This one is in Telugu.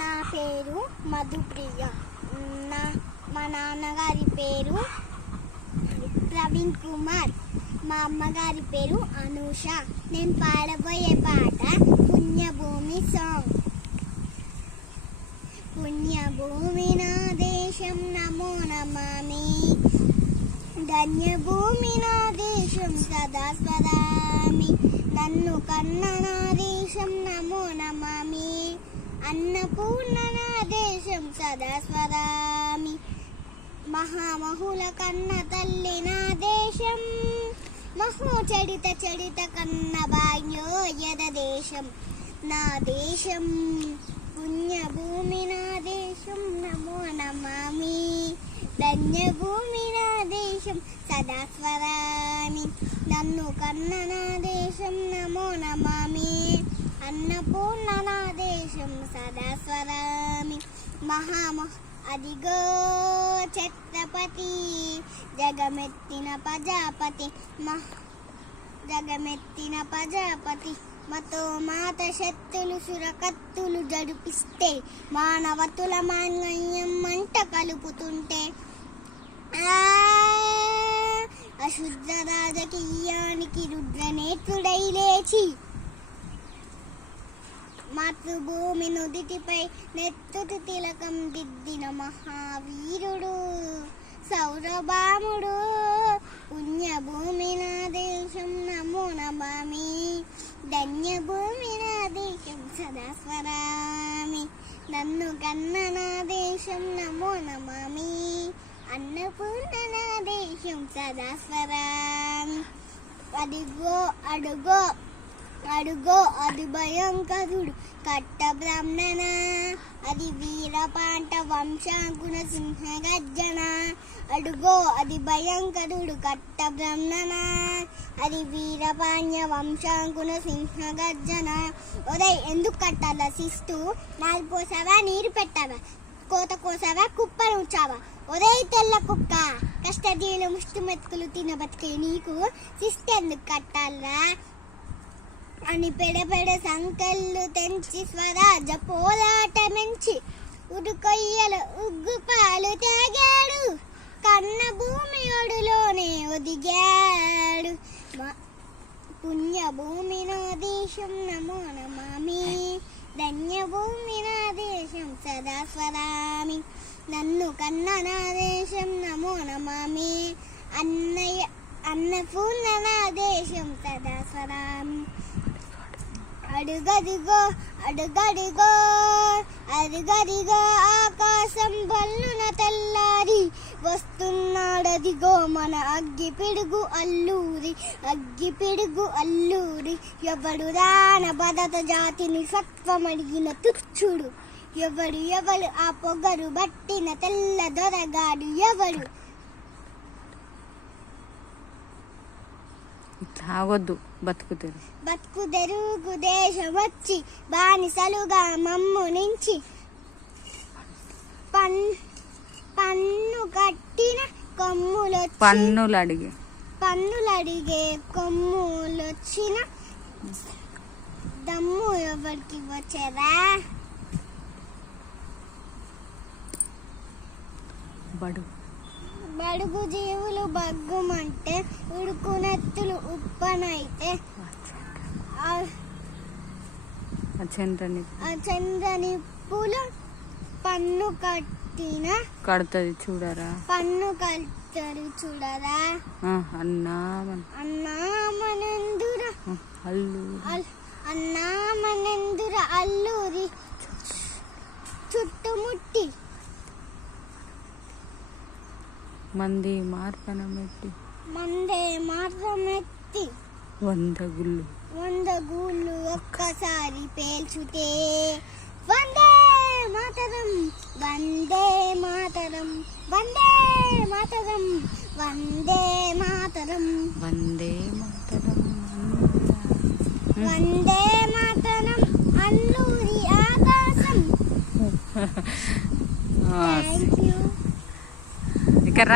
నా పేరు మధుప్రియ. మా నాన్నగారి పేరు ప్రవీణ్ కుమార్. మా అమ్మగారి పేరు అనూష. నేను పాడబోయే పాట పుణ్యభూమి సాంగ్. పుణ్యభూమి నా దేశం నమో నమామి, ధన్యభూమి నా దేశం సదా స్మరామి, నన్ను కన్న నా దేశం నమో నమామి, అన్నపూర్ణ నా దేశం సదా స్మరామి, మహామహుల కన్న తల్లి నా దేశం, మహోచరిత చరిత కన్న భాగ్యోయద దేశం నా దేశం. పుణ్యభూమి నా దేశం నమో నమామి, ధన్యభూమి నా దేశం సదా స్మరామి, నన్ను కన్న నా దేశం నమో నమామి, అన్నపూర్ణ నా దేశం సదా స్మరామి. అదిగో ఛత్రపతి జగమెత్తిన ప్రజాపతి, జగమెత్తిన ప్రజాపతి, మతో మాత శక్తులు సురకత్తులు జడిపిస్తే, మానవతుల మాన్గయ్యం మంట కలుపుతుంటే, అశుద్ధ రాజకీయానికి రుద్రనేత్రుడై లేచి, మాతృభూమి నుదిటిపై నెత్తుటి తిలకం దిద్దిన మహావీరుడు సౌరభాముడు. పుణ్యభూమి నా దేశం నమో నమామి, ధన్యభూమి నా దేశం సదా స్మరామి, నన్ను కన్న నా దేశం నమో నమామి, అన్నపూర్ణ నా దేశం సదా స్మరామి. అదిగో అడుగో అడుగో అది భయంకరుడు కట్ట బ్రాహ్మణ, అది వీరపాంట వంశాంకున సింహ గర్జన. అడుగో అది భయంకరుడు కట్ట బ్రాహ్మణ, అది వీరపాండ్య వంశాంకున సింహ గర్జన. ఒరేయ్, ఎందుకు కట్టాలా శిస్తు? నాలు పోసావా, నీరు పెట్టావా, కోత కోసావా, కుప్పను ఉంచావా? ఒరేయ్ తెల్ల కుక్క, కష్టజీవులు ముష్టి మెతుకులు తిన బతికే నీకు శిస్తు ఎందుకు కట్టాలా అని పెడపెడ సంకళ్ళు తెంచి స్వరాజ పోరాటమెంచి ఉడుకొయ్యల ఉగ్గు పాలు తాగాడు, కన్న భూమి ఒడిలోనే ఒదిగాడు. పుణ్యభూమి నా దేశం నమో నమామి, ధన్యభూమి నా దేశం సదా స్మరామి, నన్ను కన్న నా దేశం నమో నమామి, అన్నపూర్ణ నా దేశం సదా స్మరామి. అడుగదిగో అడుగడిగో అడుగదిగో ఆకాశం బల్లున తెల్లారి వస్తున్నాడదిగో మన అగ్గి పిడుగు అల్లూరి, అగ్గి పిడుగు అల్లూరి. ఎవడు రాన భరత జాతిని సత్వమడిగిన తుచ్చుడు, ఎవడు ఆ పొగరు బట్టిన తెల్ల దొరగాడు ఎవడు. తాగొద్దు, బతుకు తెరుగు దేశం వచ్చి బానిసలుగా మమ్ము నుంచి, పన్ను కట్టిన పన్నులడిగే కొమ్ములొచ్చిన దమ్ము ఎవరికి వచ్చేదా? బడుగు జీవులు బగ్గుమంటే, ఉడుకునెత్తులు ఉప్పనైతే, చంద్రనిప్పుల పన్ను కడుతుంది చూడరా, పన్ను కడుతుంది చూడరా. అన్నామనందుర అల్లూరి చుట్టుముట్టి, మందే మార్పనమెత్తి వంద గుళ్ళు ఒక్కసారి పేల్చుతే, వందే మాతరం వందే మాతరం వందే మాతరం వందే మాతరం వందే మాతరం వందే మాతరం అల్లూరి ఆకాశం. ఇక్కడ